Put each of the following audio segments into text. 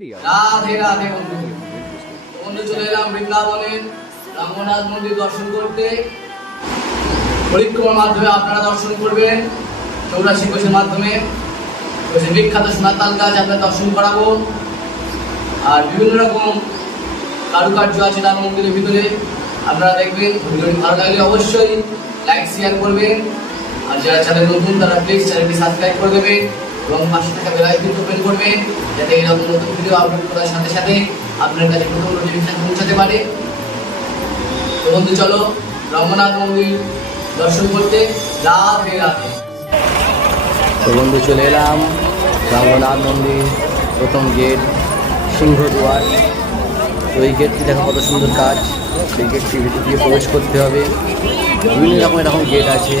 রাধে রাধে বন্ধু বন্ধু চলে এলাম বৃন্দাবনের রঙ্গনাথ মন্দির দর্শন করতে। পরিক্রমার মাধ্যমে আপনারা দর্শন করবেন, 84 কোষের মাধ্যমে বিখ্যাত সোনার তাল গাছ আপনার দর্শন করাবো। আর বিভিন্ন রকম কারুকার্য আছে তার মন্দিরের ভিতরে, আপনারা দেখবেন। ভিডিওটি ভালো লাগলে অবশ্যই লাইক শেয়ার করবেন, আর যারা চ্যানেল নতুন তারা প্লিজ চ্যানেলটি সাবস্ক্রাইব করে দেবেন এবং পাশে থাকা বেল আইকনটি ওপেন করবেন, যাতে এরকম নতুন ভিডিও আপলোড করার সাথে সাথে আপনার কাছে প্রথম নোটিফিকেশন পৌঁছাতে পারে। তো বন্ধু চলো রঙ্গনাথ মন্দির দর্শন করতে। রাধে রাধে। তো বন্ধু চলে এলাম রঙ্গনাথ মন্দির, প্রথম গেট সিংহদুয়ার। তো এই গেটটি দেখো কত সুন্দর কাজ। এই গেটটি ভিতর দিয়ে প্রবেশ করতে হবে। বিভিন্ন রকম এরকম গেট আছে,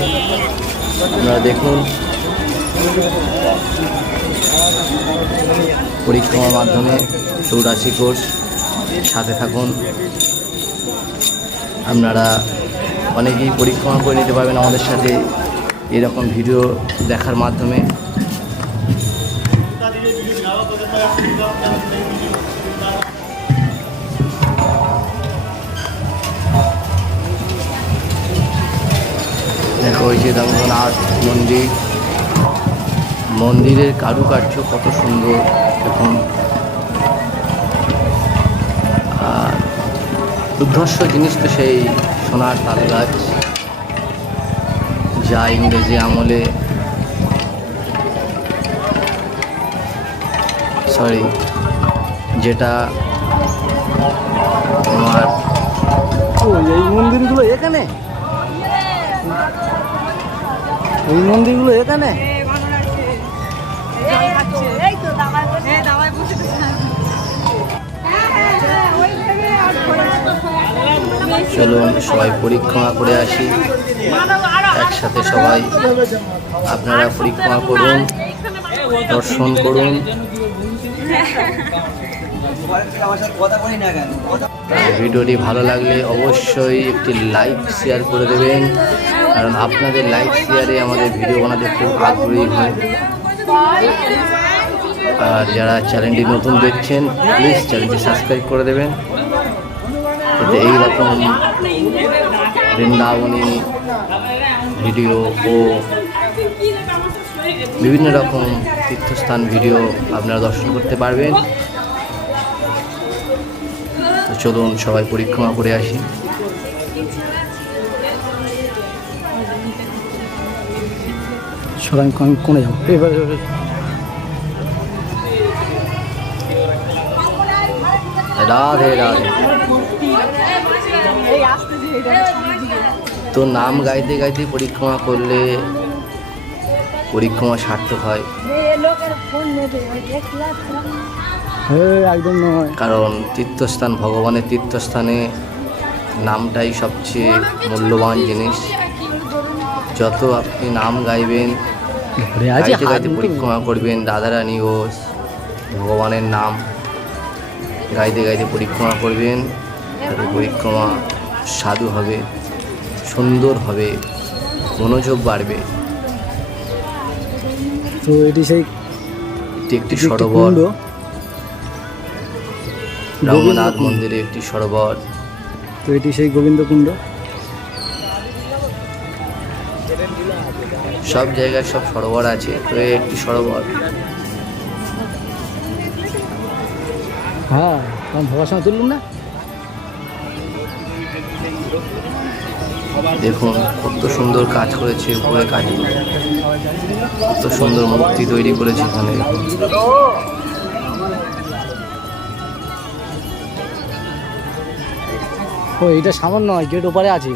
আপনারা দেখুন। পরিক্রমার মাধ্যমে 84 কোষ, সাথে থাকুন। আপনারা অনেকেই পরিক্রমা করে নিতে পারবেন আমাদের সাথে এরকম ভিডিও দেখার মাধ্যমে। দেখো ওই যে রঙ্গনাথ মন্দির, মন্দিরের কারুকার্য কত সুন্দর দেখুন। আর দুর্ধর্ষ জিনিস তো সেই সোনার তাল গাছ, যা ইংরেজি আমলে যেটা তোমার এই মন্দিরগুলো এখানে, এই মন্দিরগুলো এখানে। চলুন সবাই পরিক্রমা করে আসি একসাথে। সবাই আপনারা পরিক্রমা করুন, দর্শন করুন। ভিডিওটি ভালো লাগলে অবশ্যই একটি লাইক শেয়ার করে দেবেন, কারণ আপনাদের লাইক শেয়ারে আমাদের ভিডিও বানাতে খুব আগ্রহী হয়। আর যারা চ্যানেলটি নতুন দেখছেন প্লিজ চ্যানেলটি সাবস্ক্রাইব করে দেবেন, যাতে এইরকম বৃন্দাবনী ভিডিও ও বিভিন্ন রকম তীর্থস্থান ভিডিও আপনারা দর্শন করতে পারবেন। তো চলুন সবাই পরিক্রমা করে আসি। সবাই কোনে যাবো রাধে রাধে। তো নাম গাইতে গাইতে পরিক্রমা করলে পরিক্রমা সার্থক হয়, একদম নয়। কারণ তীর্থস্থান, ভগবানের তীর্থস্থানে নামটাই সবচেয়ে মূল্যবান জিনিস। যত আপনি নাম গাইবেন, গাইতে গাইতে পরিক্রমা করবেন, রাধারানী ও ভগবানের নাম গাইতে গাইতে পরিক্রমা করবেন, তাতে পরিক্রমা সাধু হবে, সুন্দর হবে, মনোযোগ বাড়বে। তো এটি সেই একটি সরোবর, রঙ্গনাথ মন্দিরে একটি সরোবর। তো এটি সেই গোবিন্দ কুণ্ড। সব জায়গায় সব সরোবর আছে, তো একটি সরোবর। হ্যাঁ, ভবার সময় তুললুম না। দেখুন কত সুন্দর কাজ করেছে, উপরে কাজগুলো কত সুন্দর মূর্তি তৈরি করেছে এখানে। ও এইটা সামান্য নয়, গেট ওপারে আছে,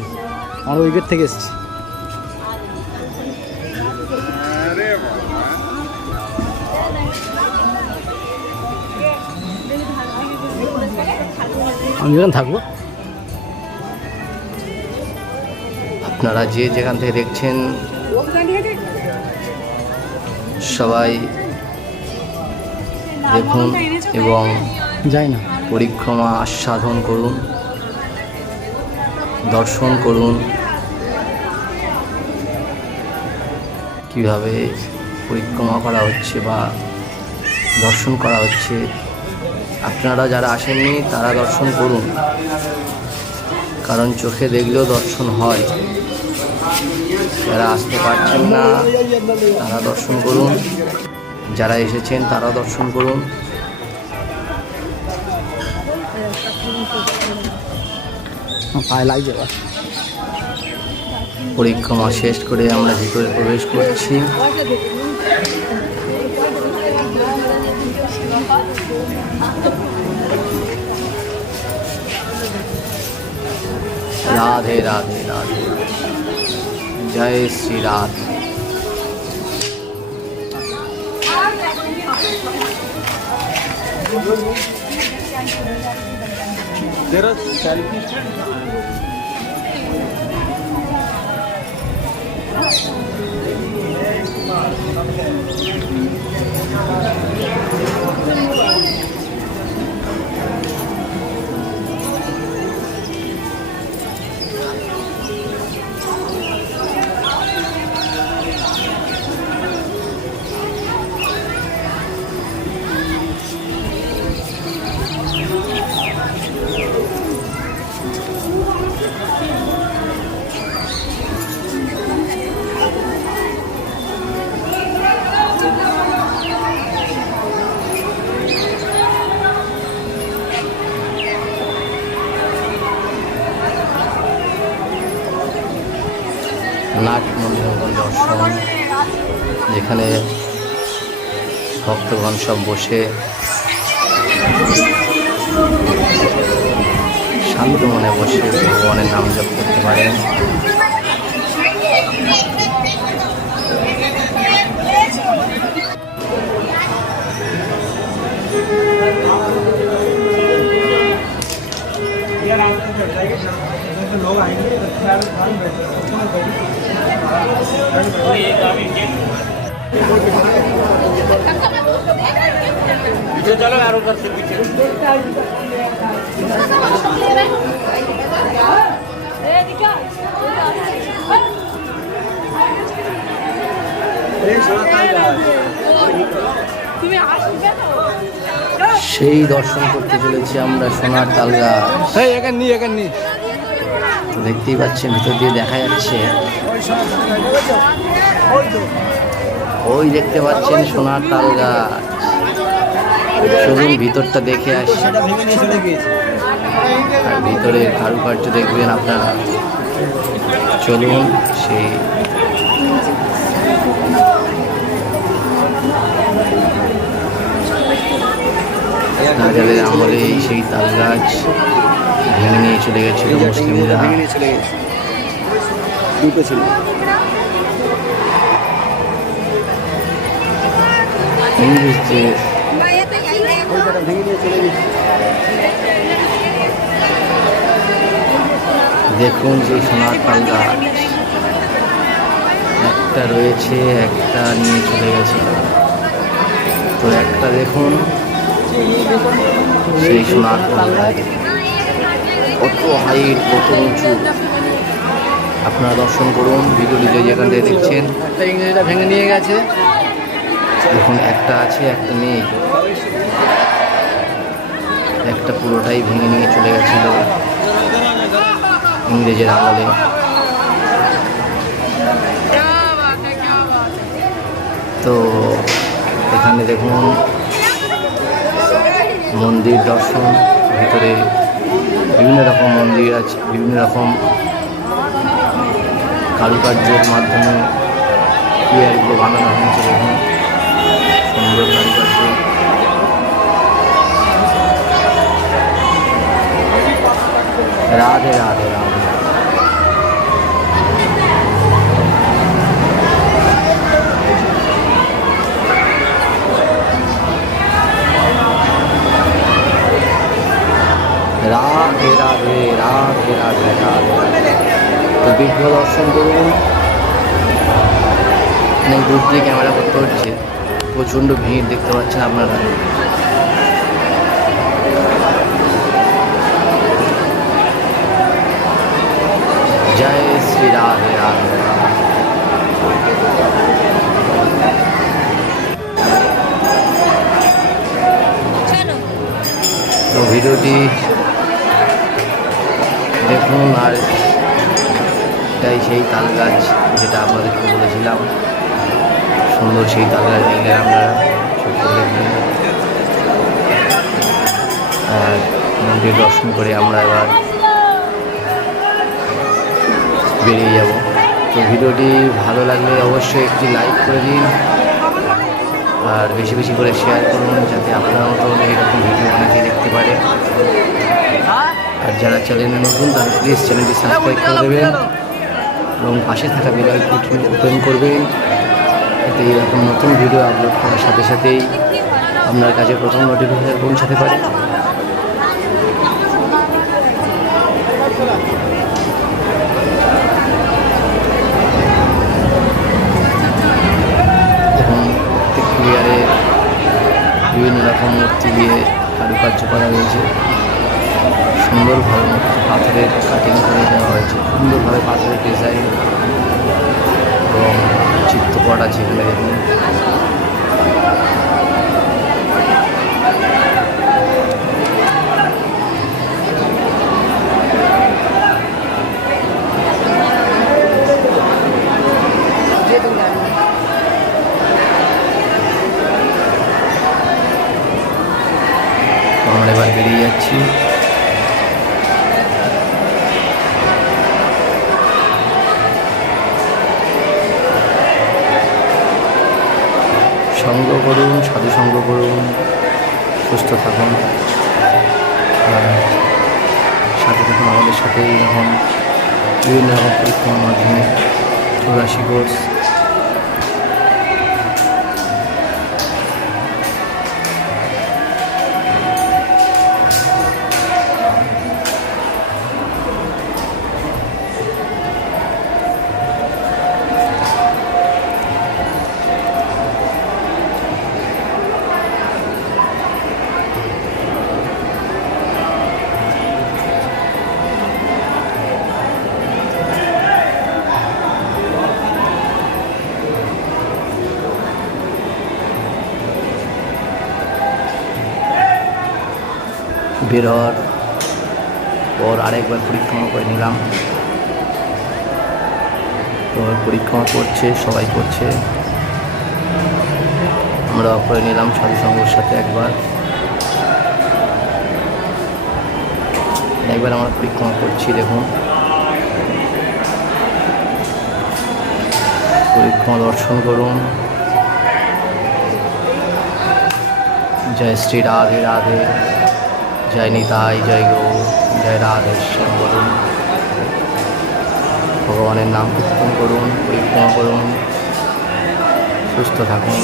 আমরা ওই গেট থেকে এসেছি। আমি যেখানে থাকবো। আপনারা যে যেখান থেকে দেখছেন সবাই দেখুন এবং যাই না, পরিক্রমা আস্বাদন করুন, দর্শন করুন কিভাবে পরিক্রমা করা হচ্ছে বা দর্শন করা হচ্ছে। আপনারা যারা আসেননি তারা দর্শন করুন, কারণ চোখে দেখলেও দর্শন হয়। যারা আসতে পারছেন না তারা দর্শন করুন, যারা এসেছেন তারা দর্শন করুন। পায়ে লাগছে। পরিক্রমা শেষ করে আমরা ভিতরে প্রবেশ করছি। রাধে রাধে রাধে, জয় শ্রী রাধে। নাট মন্দির দর্শন, যেখানে ভক্তগণ সব বসে শান্ত মনে বসে ভগবানের নাম জপ করতে পারেন। लोग आएंगे चलो यार उधर से पीछे সেই দর্শন করতে চলেছি আমরা সোনার তালগাছ। দেখতেই পাচ্ছেন ভিতর দিয়ে দেখা যাচ্ছে, ওই দেখতে পাচ্ছেন সোনার তালগাছ। চলুন ভিতরটা দেখে আসি, আর ভিতরে কারুকার্য দেখবেন আপনারা। চলুন সেই রাজাদের আমলে সেই তাল গাছ ভেঙে নিয়ে চলে গেছিল মুসলিমরা। দুটো ছিল। ইংরেজদের দেখুন সেই সোনার তাল গাছ, একটা রয়েছে, একটা নিয়ে চলে গেছে। তো একটা দেখুন সেই সোনার তাল গাছ, কত হাইট, কত উঁচু। আপনারা দর্শন করুন ভিডিওটি যেখান থেকে দেখছেন। একটা ইংরেজরা ভেঙে নিয়ে গেছে। দেখুন একটা আছে, একটা নেই, একটা পুরোটাই ভেঙে নিয়ে চলে গেছিল ইংরেজের আমলে। তো এখানে দেখুন মন্দির দর্শন, ভিতরে বিভিন্ন রকম মন্দির আছে, বিভিন্ন রকম কারুকার্যের মাধ্যমে পিয়ারগুলো বানানো হয়েছে। দেখুন সুন্দর কারুকার্য। রাধে রাধে রাধে। রাধে রাধে রাধে রাধে রাধে। তো বিগ্রহ দর্শন করুন। অনেক দূর দিয়ে ক্যামেরা করতে হচ্ছে, প্রচণ্ড ভিড় দেখতে পাচ্ছেন আপনারা। জয় শ্রী রাধে রাধে। তো ভিডিওটি দেখুন। আর এটাই সেই তাল গাছ যেটা আপনাদেরকে বলেছিলাম, সুন্দর সেই তাল গাছ দেখলে আপনারা চোখে দেখবেন। আর মন্দির দর্শন করে আমরা এবার বেরিয়ে যাব। তো ভিডিওটি ভালো লাগলে অবশ্যই একটি লাইক করে দিন আর বেশি বেশি করে শেয়ার করুন, যাতে আপনার মতো এইরকম ভিডিও অনেকে দেখতে পারে। আর যারা চ্যানেলে নতুন তারা প্লিজ চ্যানেলটি সাবস্ক্রাইব করে দেবেন এবং পাশে থাকা বেল আইকনটি ওপেন করবেন, এতে এরকম নতুন ভিডিও আপলোড করার সাথে সাথেই আপনার কাছে প্রথম নোটিফিকেশন পৌঁছাতে পারে। এবং ক্লিয়ারে বিভিন্ন রকম মূর্তি দিয়ে কারুকার্য করা হয়েছে, সুন্দরভাবে পাথরের কাটিং করে দেওয়া হয়েছে, সুন্দরভাবে পাথরের ডিজাইন এবং চিত্রপট আছে এখানে দেখুন। আমরা এবার বেরিয়ে যাচ্ছি। সঙ্গ করুন, সাধু সঙ্গ করুন, সুস্থ থাকুন আর সাথে থাকুন আমাদের সাথে। এখন বিভিন্ন রকম পরীক্ষার মাধ্যমে 84 কোর্স বের হওয়ার পর আরেকবার পরিক্রমা করে নিলাম। তো পরিক্রমা করছে, সবাই করছে, আমরা করে নিলাম সাধু সঙ্গের সাথে একবার আমরা পরিক্রমা করছি। দেখুন পরিক্রমা দর্শন করুন। জয় শ্রী রাধে রাধে, জয় নিতাই, জয় গৌর, জয় রাধেশ্বর বলুন। ভগবানের নাম কীর্তন করুন, পরিক্রমা করুন, সুস্থ থাকুন।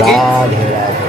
राधे राधे।